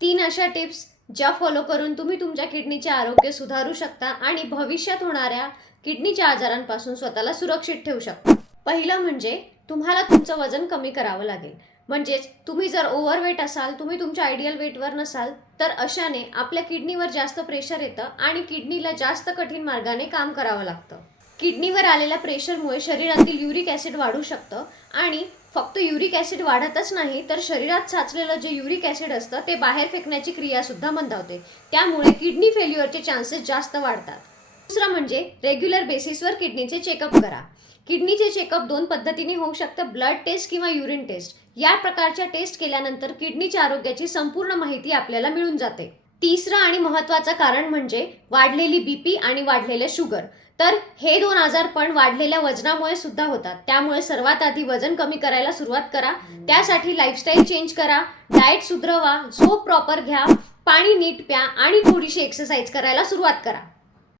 3 अशा टिप्स ज्या फॉलो करून तुम्ही तुमच्या किडनीचे आरोग्य सुधारू शकता आणि भविष्यात होणाऱ्या किडनीच्या आजारांपासून स्वतःला सुरक्षित ठेवू शकता. पहिलं म्हणजे तुम्हाला तुमचं वजन कमी करावं लागेल. म्हणजेच तुम्ही जर ओव्हरवेट असाल, तुम्ही तुमच्या आयडियल वेटवर नसाल, तर अशाने आपल्या किडनीवर जास्त प्रेशर येतं आणि किडनीला जास्त कठीण मार्गाने काम करावं लागतं. किडनीवर आलेल्या प्रेशरमुळे शरीरातील युरिक ॲसिड वाढू शकतं आणि फक्त युरिक ॲसिड वाढतच नाही, तर शरीरात साचलेलं जे युरिक ॲसिड असतं ते बाहेर फेकण्याची क्रियासुद्धा मंदावते. त्यामुळे किडनी फेल्युअरचे चान्सेस जास्त वाढतात. दुसरं म्हणजे रेग्युलर बेसिसवर किडनीचे चेकअप करा. किडनीचे चेकअप 2 पद्धतीने होऊ शकतं, ब्लड टेस्ट किंवा युरिन टेस्ट. या प्रकारच्या टेस्ट केल्यानंतर किडनीच्या आरोग्याची संपूर्ण माहिती आपल्याला मिळून जाते. तिसरं आणि महत्त्वाचं कारण म्हणजे वाढलेली बीपी आणि वाढलेले शुगर. तर हे 2 आजार पण वाढलेल्या वजनामुळे सुद्धा होतात. त्यामुळे सर्वात आधी वजन कमी करायला सुरुवात करा. त्यासाठी लाईफस्टाईल चेंज करा, डाएट सुधरवा, झोप प्रॉपर घ्या, पाणी नीट प्या आणि थोडीशी एक्सरसाइज करायला सुरुवात करा.